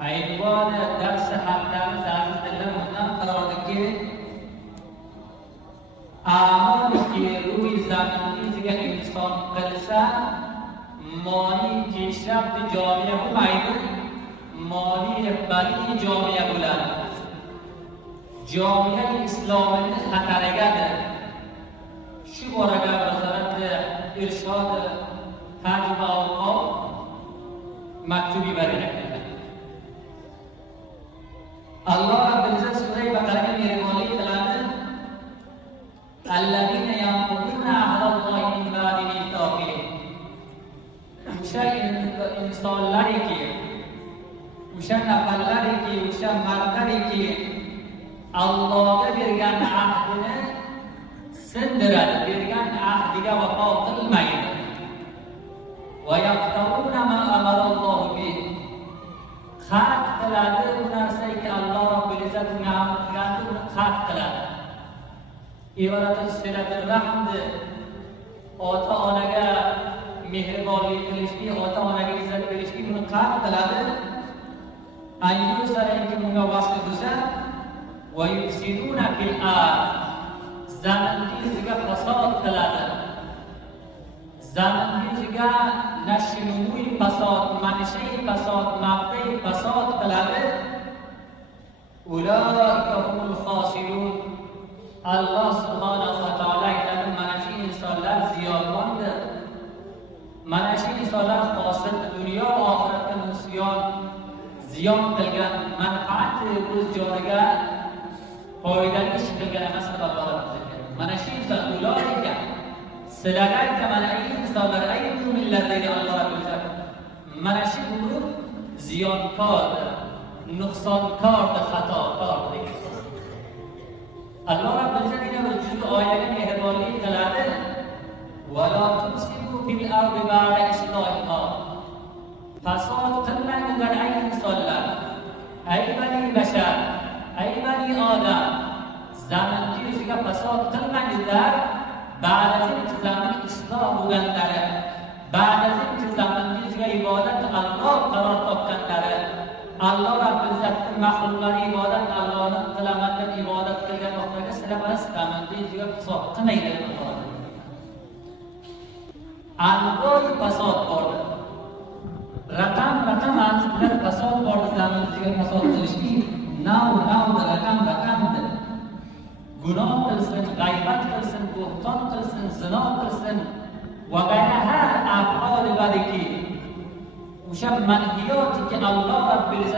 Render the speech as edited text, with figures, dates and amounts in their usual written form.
عنوان درس هفته‌مون در دلمون قراره که اعمالی که روی زمین دیگه انسان قلسه مانی پیشرفت جامعه بمایده مانی بری جامعه بلند جامعه اسلامی خطرگده شو بارگه وزارت ارشاد حج و اوقاف مکتوبی برای الله رب العزت سوره بقره میرمالی کلامه الذين ينقضون عهد الله من بعد ميثاقه اوشا انسانلاری که اوشا نفرلاری که اوشا مرداری که الله برگن عهدنه سندرد برگن عهدگه وفا قلمید و یقطعون ما امر الله به خط کلاده اون نرسی که الله رب العزت نعمت کرده اون خط کلاده ایوارت صلت الرحم ده آتا آنگه مهربانی کلشتی آتا آنگه عزت کلشتی اون خط کلاده انجو سر اینکه مونگا واسط دوزه و یفسدون فی الارض زمین دیزگه فساد کلاده زمین دیزگه نشنموی فساد منشه فساد مقطع فساد کلاده اولئک هم الخاسرون الله سبحانه و تعالی ایتن منشی انسانلر زیادمانده منشی انسانلر خاصت دنیا و آخرت نسیان زیان کلگن منفعت روز جارگه پایدنش کلگن مثل الله منشی انسان اولئک سلگای که منعی انسانلر ایمون ملت الله رب العزت منشی گروه زیانکار نقصانکار خطاکار دیگه الله رب العزت اینه جزء آیه مهربانی کلاده ولا تفسدوا فی الارض بعد اصلاحها فساد کنید در این انسانلر ای بنی بشر ای بنی آدم زمین چیزی که فساد کنید در بعد از این زمین اصلاح بودن داره بعد از این زمین چیزی که عبادت الله قرار تافتن داره الله رب العزت مخلوقان عبادت الله سلامت عبادت کرده مخلوق سلام است زمین چیزی که فساد کنید انواع فساد برده رقم از در فساد برده زمین چیزی که فساد کنشتی نو رقم ده گناه کلسن، غیبت کلسن، بهتان کلسن، زنا کلسن و غیره هر افعال بدی که اوشا منهیاتی که الله رب العزت